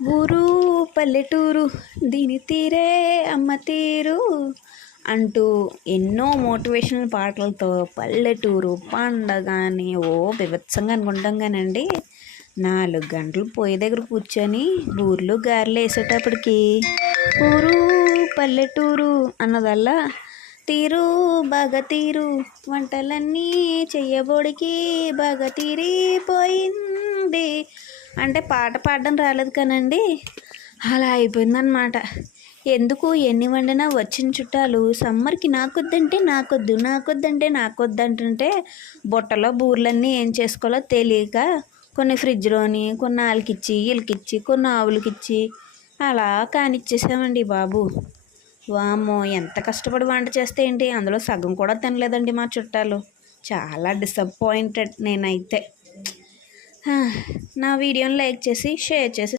ఊరు పల్లెటూరు దీని తీరే అమ్మ తీరు అంటూ ఎన్నో మోటివేషనల్ పాటలతో పల్లెటూరు పండగ అని బీభత్సంగా అనుకుంటాం కానండి 4 గంటలు పొయ్యి దగ్గర కూర్చొని బూర్లు గారెలు వేసేటప్పటికి ఊరు పల్లెటూరు అన్నదల్లా తీరు బాగా తీరు వంటలన్నీ చెయ్యబోడికి బాగా తీరిపోయింది అంటే పాట పాడడం రాలేదు కానండి అలా అయిపోయిందనమాట. ఎందుకు ఎన్ని వండినా వచ్చిన చుట్టాలు సమ్మర్కి నాకొద్దంటే నాకొద్దు నాకొద్దంటే నాకొద్దు అంటుంటే బుట్టలో బూర్లన్నీ ఏం చేసుకోవాలో తెలియక కొన్ని ఫ్రిడ్జ్లోని కొన్ని వాళ్ళకిచ్చి వీళ్ళకిచ్చి కొన్ని ఆవులకిచ్చి అలా కానిచ్చేసామండి బాబు. వామ్మో ఎంత కష్టపడి వంట చేస్తే ఏంటి అందులో సగం కూడా తినలేదండి మా చుట్టాలు. చాలా డిసప్పాయింటెడ్ నేనైతే. నా వీడియోని లైక్ చేసి షేర్ చేసి